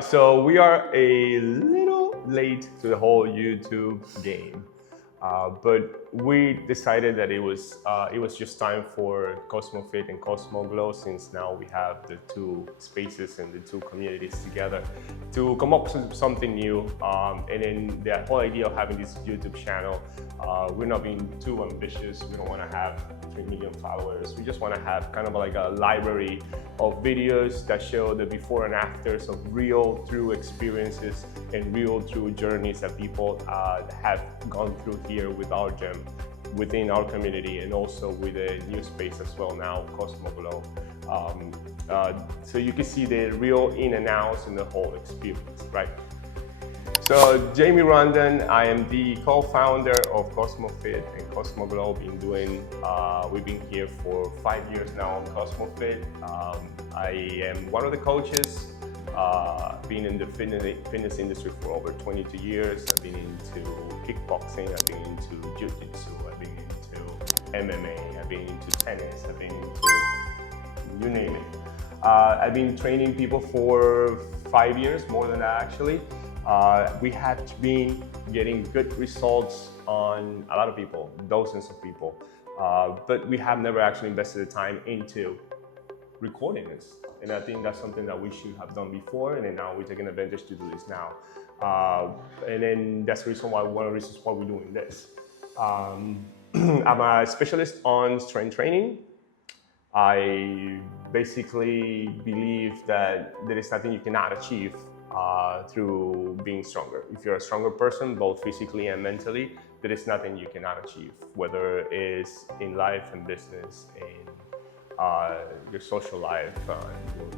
right, so we are a little late to the whole YouTube game, but we decided that it was just time for CosmoFit and CosmoGlow, since now we have the two spaces and the two communities together to come up with something new. And then the whole idea of having this YouTube channel, we're not being too ambitious. We don't want to have 3 million followers. We just want to have kind of like a library of videos that show the before and afters of real true experiences and real true journeys that people have gone through here with our gym, within our community, and also with a new space as well now, CosmoGlow. So you can see the real in and outs and the whole experience, right? So Jamie Rondon, I am the co-founder of CosmoFit and CosmoGlow. We've been here for 5 years now on CosmoFit. I am one of the coaches, been in the fitness industry for over 22 years. I've been into kickboxing, I've been into jiu-jitsu, I've been into MMA, I've been into tennis, I've been into you name it. I've been training people for 5 years, more than that actually. We have been getting good results on a lot of people, dozens of people, but we have never actually invested the time into recording this. And I think that's something that we should have done before, and then now we're taking advantage to do this now. And then that's the reason why, one of the reasons why we're doing this. I'm a specialist on strength training. I basically believe that there is nothing you cannot achieve through being stronger. If you're a stronger person, both physically and mentally, there is nothing you cannot achieve, whether it's in life and business, in your social life, your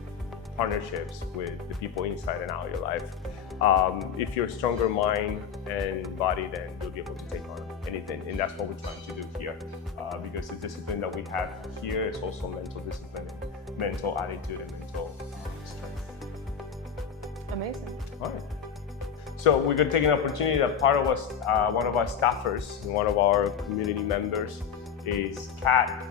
partnerships with the people inside and out of your life. If you're a stronger mind and body, then you'll be able to take on anything, and that's what we're trying to do here, because the discipline that we have here is also mental discipline, mental attitude, and mental strength. Amazing. All right. So we're going to take an opportunity that part of us, one of our staffers, one of our community members is Kat.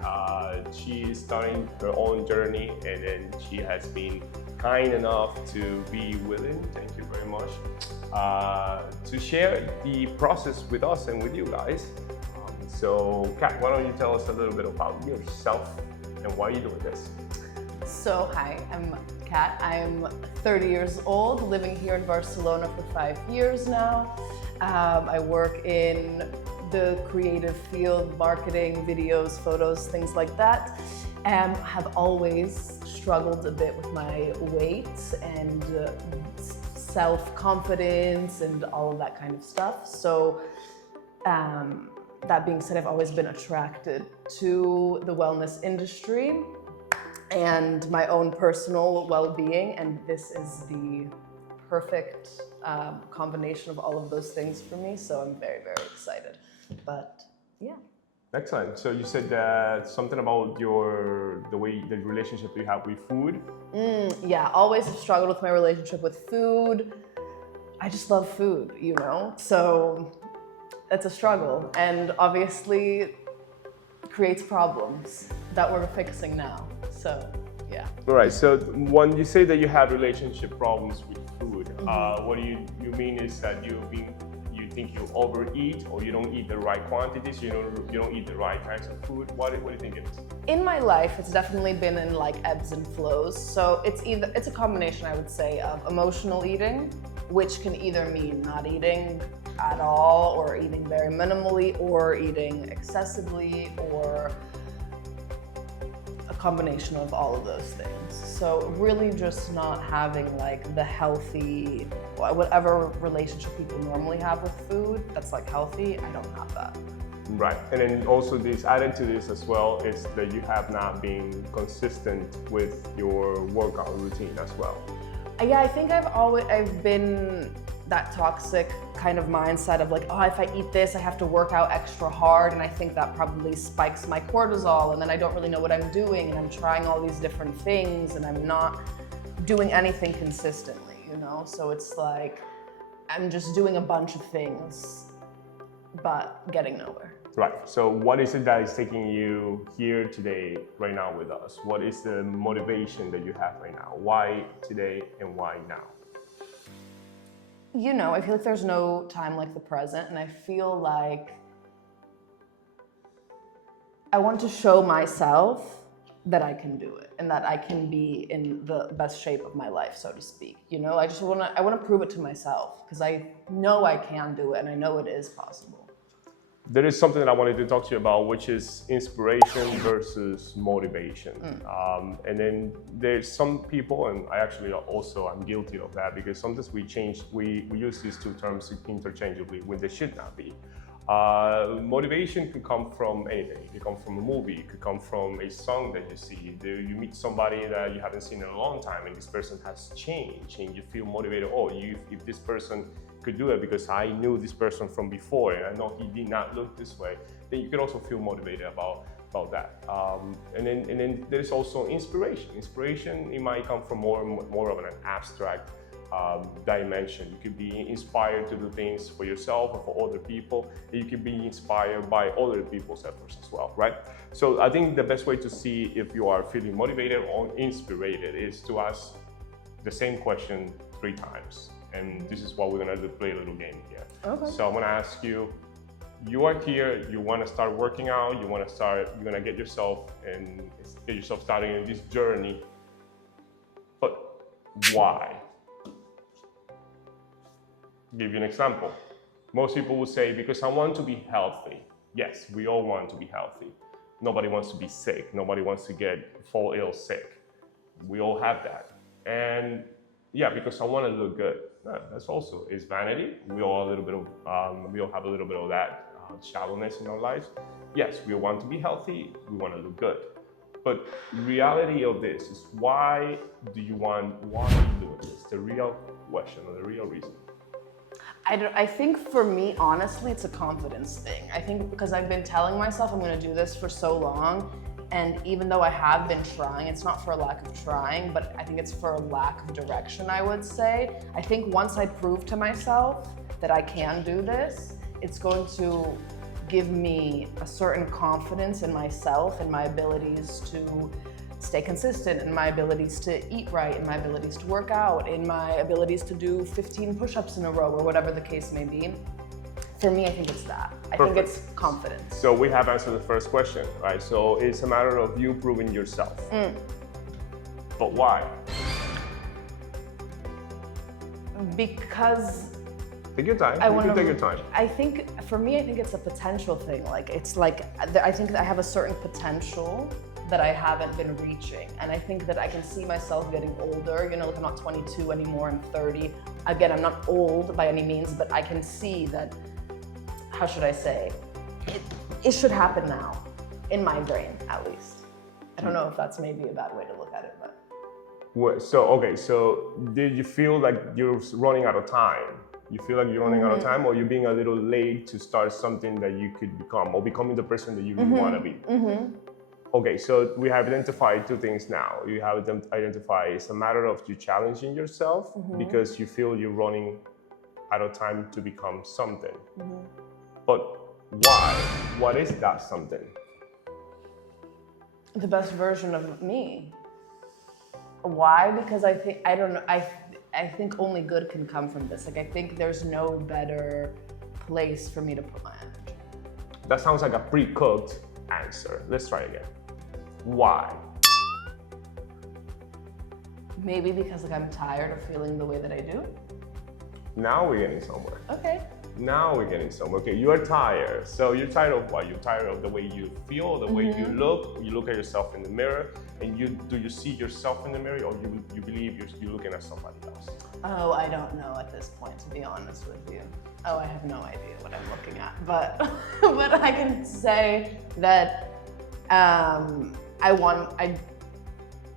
She is starting her own journey, and then she has been kind enough to be willing, thank you very much, to share the process with us and with you guys. So Kat, why don't you tell us a little bit about yourself and why you're doing this? So hi, I'm Kat. I'm 30 years old, living here in Barcelona for 5 years now. I work in the creative field, marketing, videos, photos, things like that. Have always struggled a bit with my weight and self-confidence and all of that kind of stuff. So that being said, I've always been attracted to the wellness industry and my own personal well-being, and this is the perfect combination of all of those things for me, so I'm very, very excited. But yeah. Excellent. So you said something about the relationship you have with food. Yeah, always have struggled with my relationship with food. I just love food, you know? So it's a struggle, and obviously creates problems that we're fixing now. So yeah. All right. So when you say that you have relationship problems with food, what do you mean is that you think you overeat, or you don't eat the right quantities, you don't eat the right kinds of food? What do you think it is? In my life, it's definitely been in like ebbs and flows. So it's a combination, I would say, of emotional eating, which can either mean not eating at all, or eating very minimally, or eating excessively, or a combination of all of those things. So really just not having like the healthy, whatever relationship people normally have with food that's like healthy, I don't have that. Right. And then also this, added to this as well, is that you have not been consistent with your workout routine as well. Yeah, I think I've been that toxic kind of mindset of like, oh, if I eat this, I have to work out extra hard, and I think that probably spikes my cortisol, and then I don't really know what I'm doing, and I'm trying all these different things, and I'm not doing anything consistently, you know? So it's like, I'm just doing a bunch of things, but getting nowhere. Right. So what is it that is taking you here today, right now with us? What is the motivation that you have right now? Why today and why now? You know, I feel like there's no time like the present, and I feel like I want to show myself that I can do it and that I can be in the best shape of my life, so to speak. You know, I want to prove it to myself because I know I can do it and I know it is possible. There is something that I wanted to talk to you about, which is inspiration versus motivation. And then there's some people, and I actually also I'm guilty of that, because sometimes we use these two terms interchangeably when they should not be. Motivation could come from anything. It could come from a movie. It could come from a song that you see. You meet somebody that you haven't seen in a long time, and this person has changed, and you feel motivated. Oh, if this person could do it because I knew this person from before, and I know he did not look this way, then you could also feel motivated about that. And then there's also inspiration. Inspiration, it might come from more of an abstract dimension. You could be inspired to do things for yourself or for other people. You could be inspired by other people's efforts as well, right? So I think the best way to see if you are feeling motivated or inspired is to ask the same question 3 times. And this is what we're gonna do, play a little game here. Okay. So I'm gonna ask you, you are here, you wanna start working out, you're gonna get yourself started in this journey, but why? Give you an example. Most people will say, because I want to be healthy. Yes, we all want to be healthy. Nobody wants to be sick. Nobody wants to fall ill sick. We all have that. And yeah, because I want to look good. That's also is vanity. We all have a little bit of that shallowness in our lives. Yes, we want to be healthy. We want to look good. But reality of this is, why are you doing this? The real question or the real reason. I think for me, honestly, it's a confidence thing. I think because I've been telling myself I'm going to do this for so long, and even though I have been trying, it's not for a lack of trying, but I think it's for a lack of direction, I would say. I think once I prove to myself that I can do this, it's going to give me a certain confidence in myself and my abilities to stay consistent, and my abilities to eat right, and my abilities to work out, and my abilities to do 15 push-ups in a row, or whatever the case may be. For me, I think it's that. I think it's confidence. So we have answered the first question, right? So it's a matter of you proving yourself. But why? Because take your time. You can take your time. I think for me, I think it's a potential thing. I think I have a certain potential that I haven't been reaching. And I think that I can see myself getting older. You know, like I'm not 22 anymore, I'm 30. Again, I'm not old by any means, but I can see that, how should I say, it should happen now, in my brain, at least. I don't know if that's maybe a bad way to look at it, but. So did you feel like you're running out of time? You feel like you're running out of time, or you're being a little late to start something that you could become, or becoming the person that you really want to be? Okay, so we have identified 2 things now. You have identified it's a matter of you challenging yourself because you feel you're running out of time to become something. But why? What is that something? The best version of me. Why? Because I think, I don't know, I think only good can come from this. Like, I think there's no better place for me to put my energy. That sounds like a pre-cooked answer. Let's try again. Why? Maybe because I'm tired of feeling the way that I do. Now we're getting somewhere. Okay. Now we're getting somewhere. Okay, you're tired. So you're tired of what? You're tired of the way you feel, the way you look. You look at yourself in the mirror, and do you see yourself in the mirror, or you believe you're looking at somebody else? Oh, I don't know at this point, to be honest with you. Oh, I have no idea what I'm looking at, but but I can say that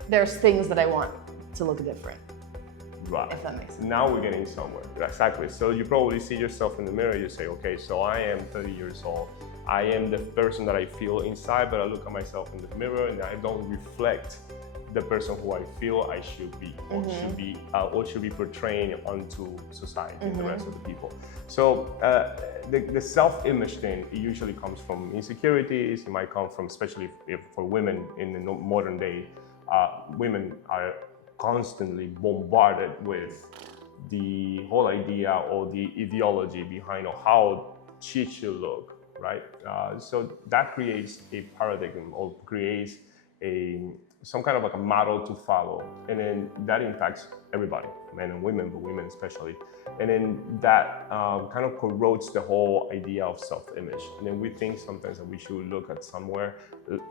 there's things that I want to look different. Right. If that makes sense. Now we're getting somewhere. Exactly. So you probably see yourself in the mirror, you say, okay, so I am 30 years old. I am the person that I feel inside, but I look at myself in the mirror and I don't reflect the person who I feel I should be, or should be portraying onto society and the rest of the people. So the self-image thing, it usually comes from insecurities. It might come from, especially if for women in the modern day, women are constantly bombarded with the whole idea or the ideology behind how she should look, right? So that creates a paradigm or creates some kind of like a model to follow, and then that impacts everybody, men and women, but women especially. And then that kind of corrodes the whole idea of self-image. And then we think sometimes that we should look at somewhere,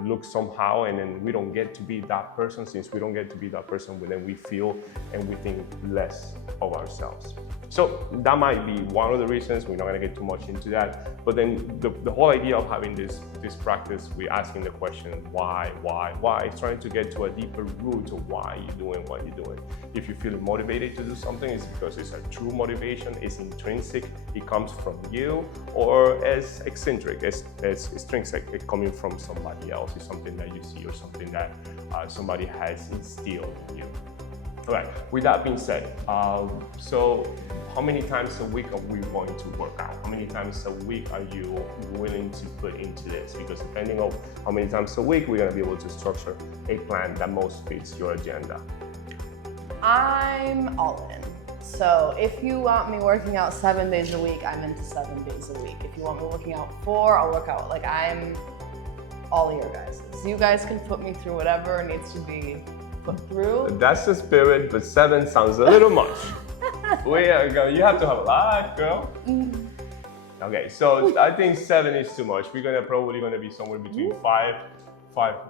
look somehow, and then we don't get to be that person. Since we don't get to be that person, then we feel and we think less of ourselves. So that might be one of the reasons. We're not going to get too much into that. But then the whole idea of having this practice, we're asking the question, why? It's trying to get to a deeper root of why you're doing what you're doing. If you feel motivated to do something, it's because it's a true motivation, it's intrinsic, it comes from you, or as eccentric, as extrinsic, it coming from somebody else. It's something that you see or something that somebody has instilled in you. All right, with that being said, so how many times a week are we going to work out? How many times a week are you willing to put into this? Because depending on how many times a week, we're gonna be able to structure a plan that most fits your agenda. I'm all in. So if you want me working out 7 days a week, I'm into 7 days a week. If you want me working out 4, I'll work out. Like, I'm all your guys'. You guys can put me through whatever needs to be put through. That's the spirit, but 7 sounds a little much. We are going. You have to have a lot, girl. Okay, so I think 7 is too much. We're probably gonna be somewhere between 5.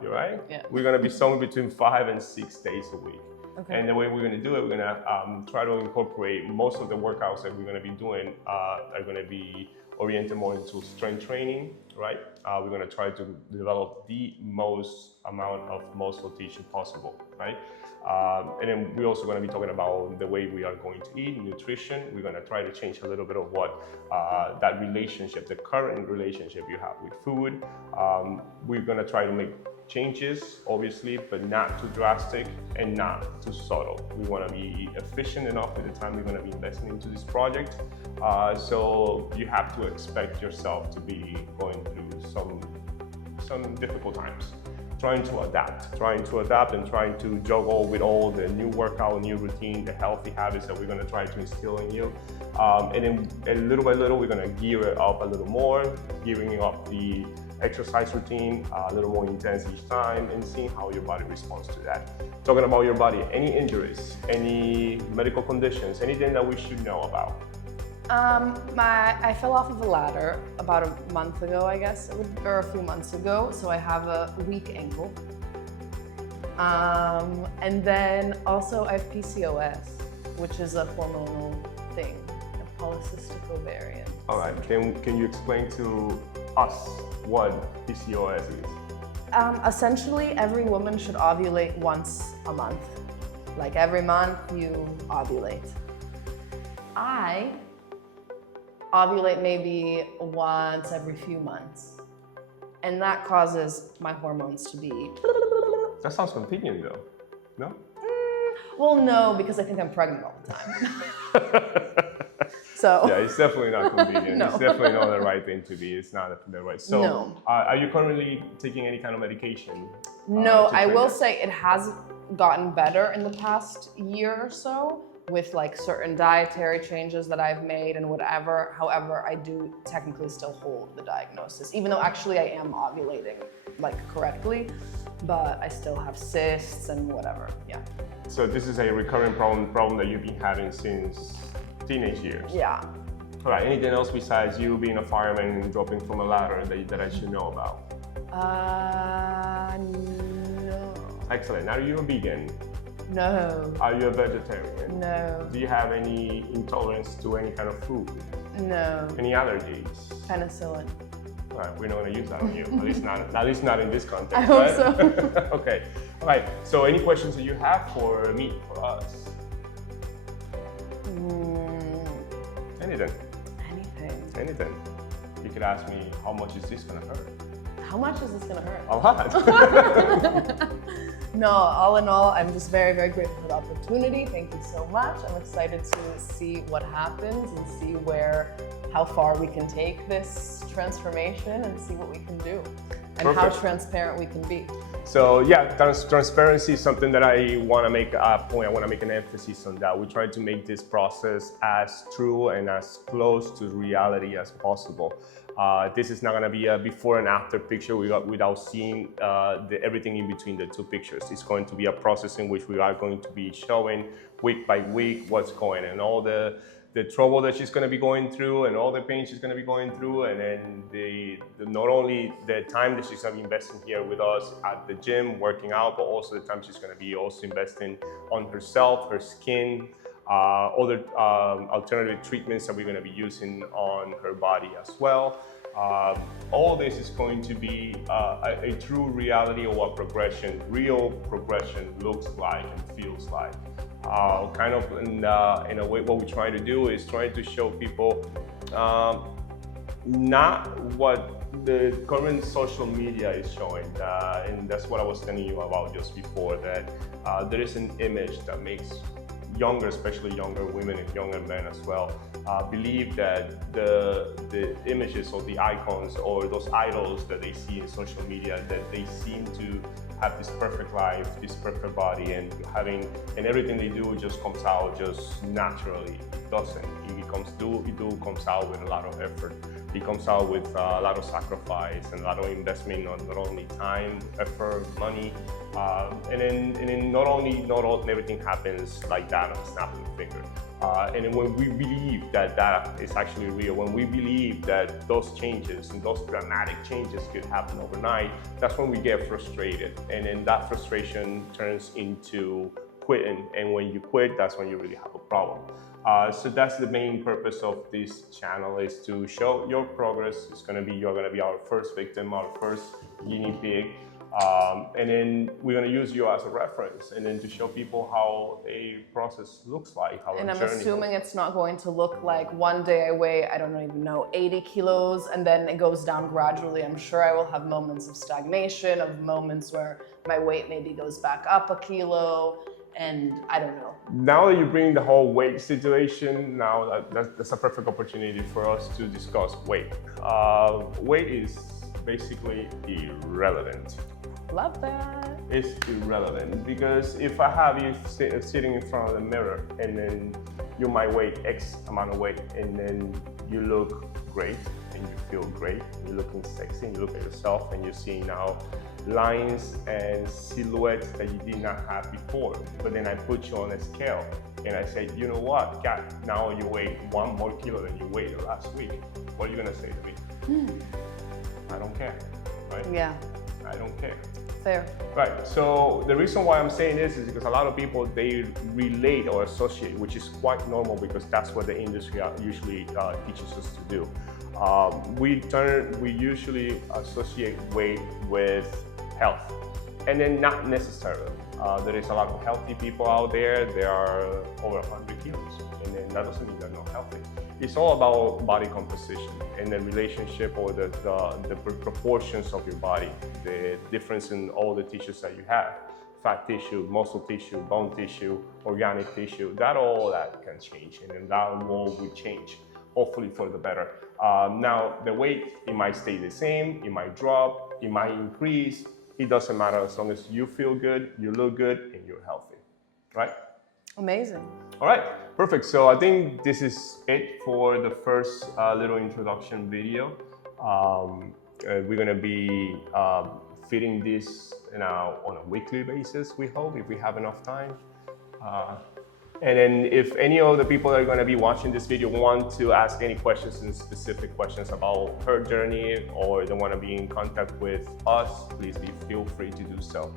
You're right. Yeah. We're gonna be somewhere between 5 and 6 days a week. Okay. And the way we're gonna do it, we're gonna try to incorporate most of the workouts that we're gonna be doing are gonna be oriented more into strength training, right? We're gonna try to develop the most amount of muscle tissue possible, right? And then we're also gonna be talking about the way we are going to eat, nutrition. We're gonna try to change a little bit of what that relationship, the current relationship you have with food. We're gonna try to make changes, obviously, but not too drastic and not too subtle. We want to be efficient enough with the time we're going to be investing into this project. So you have to expect yourself to be going through some difficult times, trying to adapt and trying to juggle with all the new workout, new routine, the healthy habits that we're going to try to instill in you. And then little by little, we're going to gear it up a little more, gearing up the exercise routine a little more intense each time, and seeing how your body responds to that. Talking about your body, any injuries, any medical conditions, anything that we should know about? I fell off of a ladder about a month ago, I guess, or a few months ago, so I have a weak ankle. And then also I have PCOS, which is a hormonal thing, a polycystic ovarian. All right, can you explain to us what PCOS is? Essentially, every woman should ovulate once a month. Like every month you ovulate. I ovulate maybe once every few months. And that causes my hormones to be... That sounds convenient though, no? Well, no, because I think I'm pregnant all the time. So. Yeah, it's definitely not convenient. No. It's definitely not the right thing to be. It's not the right. So, no. Are you currently taking any kind of medication? No, I will say it has gotten better in the past year or so with like certain dietary changes that I've made and whatever. However, I do technically still hold the diagnosis, even though actually I am ovulating like correctly, but I still have cysts and whatever. Yeah. So this is a recurring problem that you've been having since teenage years. Yeah. All right. Anything else besides you being a fireman and dropping from a ladder that I should know about? No. Excellent. Are you a vegan? No. Are you a vegetarian? No. Do you have any intolerance to any kind of food? No. Any allergies? Penicillin. All right, we're not going to use that on you. At least not in this context. I hope right? so. Okay. All right. So, any questions that you have for me, for us? Anything. You could ask me, how much is this gonna hurt? How much is this gonna hurt? A lot. No, all in all, I'm just very, very grateful for the opportunity. Thank you so much. I'm excited to see what happens and see how far we can take this transformation and see what we can do. and how Perfect. transparent we can be. So yeah, transparency is something that I want to make a point. I want to make an emphasis on that. We try to make this process as true and as close to reality as possible. This is not going to be a before and after picture without seeing everything in between the two pictures. It's going to be a process in which we are going to be showing week by week what's going on, and all the trouble that she's going to be going through and all the pain she's going to be going through, and then not only the time that she's going to be investing here with us at the gym working out, but also the time she's going to be also investing on herself, her skin, other alternative treatments that we're going to be using on her body as well. All this is going to be a true reality of what real progression looks like and feels like. Kind of in a way, what we try to do is try to show people not what the current social media is showing, and that's what I was telling you about just before, that there is an image that makes especially younger women and younger men as well, believe that the images or the icons or those idols that they see in social media, that they seem to have this perfect life, this perfect body, and everything they do just comes out just naturally. It doesn't. It comes out with a lot of effort. It comes out with a lot of sacrifice and a lot of investment on not only time, effort, money, and then not everything happens like that on a snap of the finger. And then when we believe that is actually real, when we believe that those changes and those dramatic changes could happen overnight, that's when we get frustrated. And then that frustration turns into quitting. And when you quit, that's when you really have a problem. So that's the main purpose of this channel, is to show your progress. You're gonna be our first victim, our first guinea pig. And then we're going to use you as a reference, and then to show people how a process looks like, how and a I'm journey assuming looks. it's not going to look like one day I weigh, I don't even know, 80 kilos, and then it goes down gradually. I'm sure I will have moments of stagnation, of moments where my weight maybe goes back up a kilo, and I don't know. Now that you bring the whole weight situation, now that's a perfect opportunity for us to discuss weight. Weight is basically irrelevant. Love that. It's irrelevant, because if I have you sitting in front of the mirror and then you might weigh X amount of weight, and then you look great and you feel great, you're looking sexy, and you look at yourself and you see now lines and silhouettes that you did not have before. But then I put you on a scale and I say, you know what, Kat, now you weigh 1 more kilo than you weighed last week. What are you gonna say to me? I don't care, right? Yeah. I don't care. Fair. Right, so the reason why I'm saying this is because a lot of people, they relate or associate, which is quite normal, because that's what the industry usually teaches us to do. We usually associate weight with health, and then not necessarily. There is a lot of healthy people out there. There are over 100 kilos, and then that doesn't mean they're not healthy. It's all about body composition and the relationship, or the proportions of your body, the difference in all the tissues that you have: fat tissue, muscle tissue, bone tissue, organic tissue. All that can change, and then that all will change, hopefully for the better. Now, the weight, it might stay the same, it might drop, it might increase. It doesn't matter, as long as you feel good, you look good, and you're healthy, right? Amazing. All right, perfect. So I think this is it for the first little introduction video. We're gonna be feeding this on a weekly basis, we hope, if we have enough time. And then if any of the people that are gonna be watching this video want to ask any questions and specific questions about her journey, or they wanna be in contact with us, please feel free to do so.